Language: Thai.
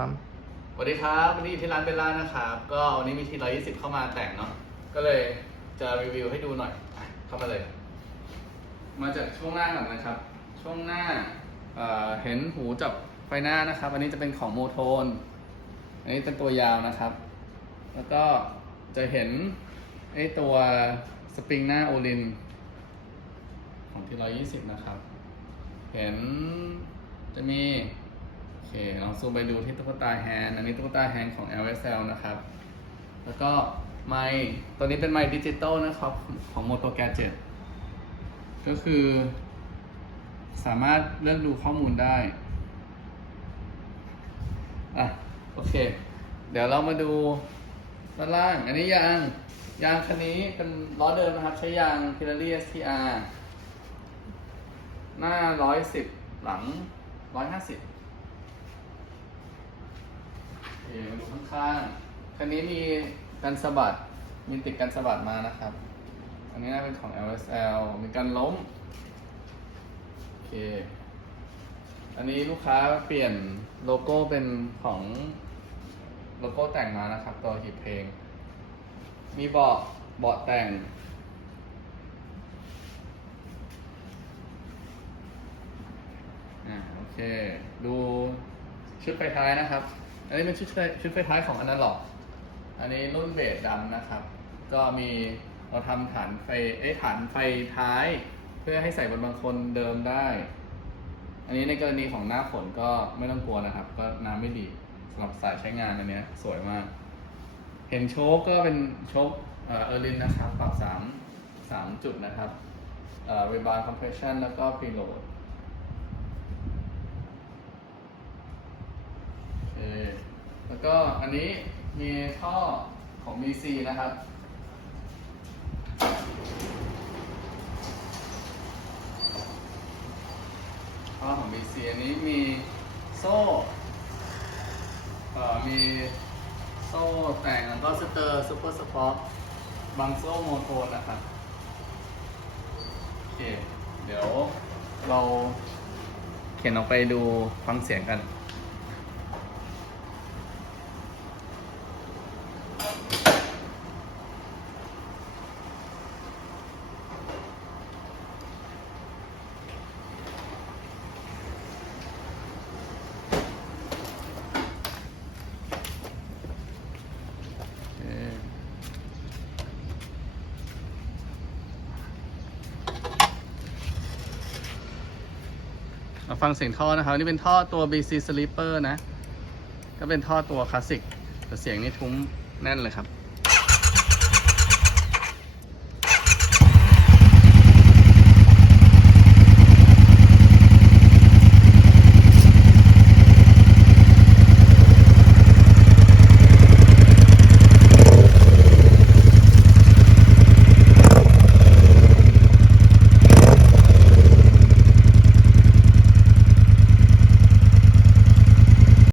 ครับสวัสดีครับวันนี้อยู่ที่ร้านเบลล่านะครับก็วันนี้มีที120เข้ามาแต่งเนาะก็เลยจะรีวิวให้ดูหน่อยอะเข้ามาเลย มาจากช่วงหน้าก่อนนะครับ ช่วงหน้าเอ่อเห็นหูจับไฟหน้านะครับ อันนี้จะเป็นของโมโทน อันนี้เป็นตัวยาวนะครับ แล้วก็จะเห็นไอ้ตัวสปริงหน้าโอลิน ของที120นะครับ เห็นจะมี เคลองซูมไปดูที่ตุ๊กตาแฮนด์อันนี้ตุ๊กตาแฮนด์ของ LSL นะครับ แล้วก็ไมค์ตัวนี้เป็นไมค์ดิจิตอลนะครับของ Moto Gadget ก็คือ สามารถเลือกดูข้อมูลได้อะโอเค เดี๋ยวเรามาดูด้านล่าง อันนี้ยาง ยางคันนี้เป็นล้อเดิมนะครับ ใช้ยาง Pirelli STR หน้า 110 หลัง 150 มาดูข้างๆ คันนี้มีกันสะบัด มีติดกันสะบัดมานะครับ อันนี้น่าเป็นของ LSL มีการล้ม โอเค อันนี้ลูกค้าเปลี่ยนโลโก้เป็นของโลโก้แต่งมานะครับ ตัวหีบเพลง มีเบาะเบาะแต่งอ่าโอเค ดูชุดไฟท้ายนะครับ อันนี้เป็นชุดไฟชุดไฟท้ายของอนาล็อก อันนี้รุ่นเบสดำนะครับ ก็มีเราทำฐานไฟเอ้ฐานไฟท้าย เพื่อให้ใส่บนบางคนเดิมได้ อันนี้ในกรณีของหน้าฝนก็ไม่ต้องกลัวนะครับ ก็น้ำไม่ดีสำหรับสายใช้งานอันนี้สวยมาก เห็นโชคก็เป็นโชคเออร์ลินนะครับปรับสามสามจุดนะครับเอ่อ rebound compression แล้วก็ preload โอเค แล้วก็อันนี้มีท่อของ BC นะครับ ท่อของ BC อันนี้มีโซ่เอ่อมีโซ่แต่งแล้วก็สเตอร์ซูเปอร์สปอร์ตบางโซ่โมโทนนะครับ โอเค เดี๋ยวเราเข็นออกไปดูฟังเสียงกัน ฟังเสียงท่อนะครับ นี่เป็นท่อตัว BC Sleeper นะ ก็เป็นท่อตัวคลาสสิกแต่เสียงนี่ทุ้มแน่นเลยครับ